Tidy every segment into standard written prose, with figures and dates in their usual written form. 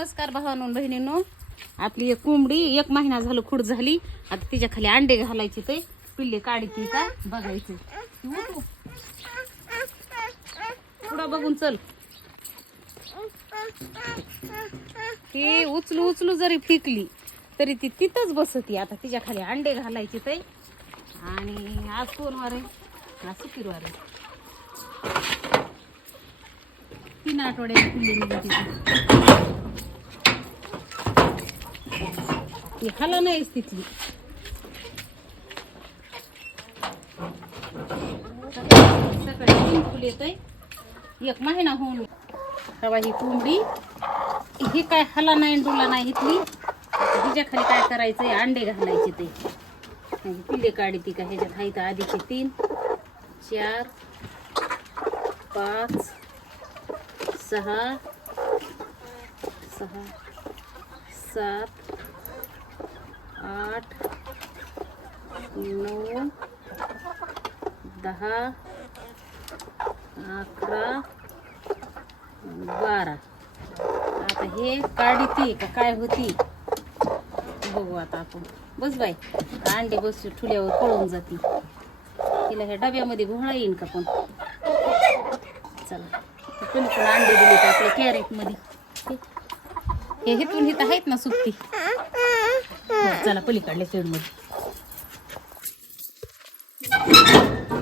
नमस्कार भावांनो बहिणींनो, आपली एक कोंबडी 1 महिना झालं खुड झाली. आता तिच्या खाली अंडे घालायचे, ते पिल्ले काढती का बघायचं. पुढं बघून चल. ती उचलू उचलू जरी फेकली तरी ती तिथंच बसती. आता तिच्या खाली अंडे घालायचे ते. आणि आज कोण वार आहे? आज शुक्रवार आहे. 3 आठवड्याची पिल्ले निघाली. ती खाला नाहीच तिथली. सकाळी 3 फुल येत आहे. 1 महिना होऊन तेव्हा ही कोंबडी ही काय हला नाही डुला नाही इथली. हिच्या खाली काय करायचंय, अंडे घालायचे ते. पिल्ले काढती का ह्याच्यात हाय तर आधीचे 3 4 5 6 6 7 8 9 10 11 12. आता हे काढती का काय होती बघू आता आपण. बस बाई, अंडे बस ठुल्यावर पळून जाती. तिला ह्या डब्यामध्ये घोळा येईन का पण. चला पण अंडे दिले तर आपल्या कॅरेट मध्ये. हे हिथून हिथं आहेत ना सुकती. चला पलीकडल्या शेड मध्ये.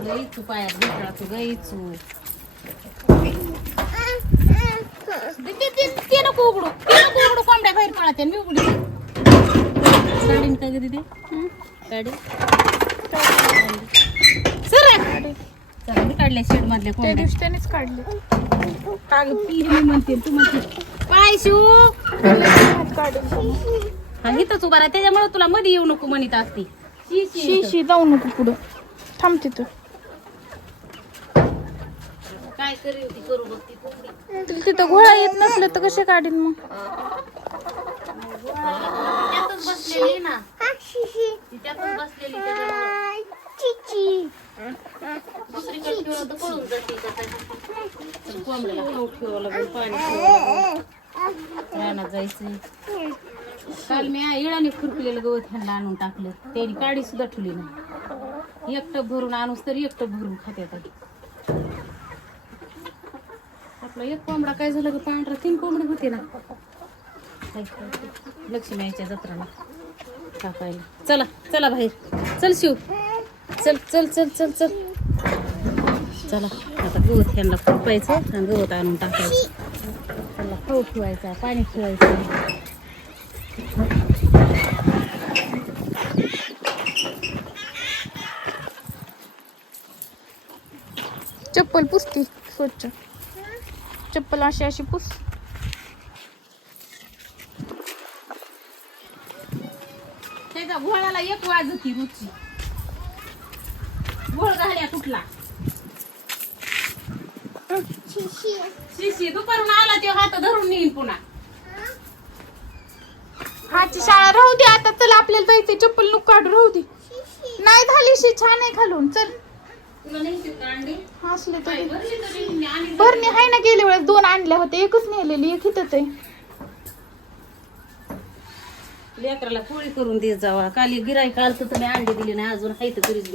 गाईचू पायात घेतला तू गाईचू. ते नको उघडू, ते नको उघडू. कोंबड्या बाहेर पळते मी उघडी. काढीन का ग तिथे काढी सर. चला मी काढल्या शेड मधल्या कोंबड्या. त्यानेच काढले. काग पीर मी म्हणते, तू म्हणते पाय शिव. हा इथंच उभा राहा, त्याच्यामुळे तुला मध्ये येऊ नको म्हणत असते. शी जाऊ नको पुढं, थांब तिथं. काय करेल ती करू बघ ती कोंबडी. तिथं घोळा येत नसलं तर कसे काढीन मग. त्यातच बसलेली ना ती, त्यातच बसलेली. दुसरीकडे ठेवलं तर पळून जाते का काय. कोंबड्याला खाऊ ठेवावं लागेल, पाणी ठेवावं लागेल, रानात जायचं. काल मी इळाने खुरपलेलं गवत ह्यांना आणून टाकलं. त्यांनी काडी सुद्धा ठेवली नाही. 1 टप भरून आणूस तर 1 टप भरून खात्यात. आपला 1 कोंबडा काय झालं ग, पांढरा 3 कोंबडे होते ना लक्ष्मी आईच्या जत्राला टाकायला. चला चला बाहेर चल शिव, चल चल चल चल चल. चला आता गवत ह्यांना खुरपायचं आणि गवत आणून टाकायचं. त्याला खाऊ ठेवायचा, पाणी ठेवायचं. चप्पल पुसती स्वच्छ. चप्पल अशी अशी पुस. त्याचा घोळाला 1 वाजती रुची. घोळ घाल्या कुठला शिशी दुपारून आला तेव्हा हात धरून नेईन पुन्हा. हाची शाळा राहू दे आता. चल आपल्याला जायचंय. चप्पल नको काढू, राहू दे. नाही झाली शी, छान आहे खालून. चल तुला नाही का अंडे असले काय तर भरली तरी आणि भरणी आहे ना. गेल्या वेळेस 2 आणल्या होत्या, 1च नेलेली, 1 इथंच आहे. लेकराला पोळी करून देत जावा. काली गिराईक आलतं तर मी अंडे दिले नाही अजून. हाय तर तरीच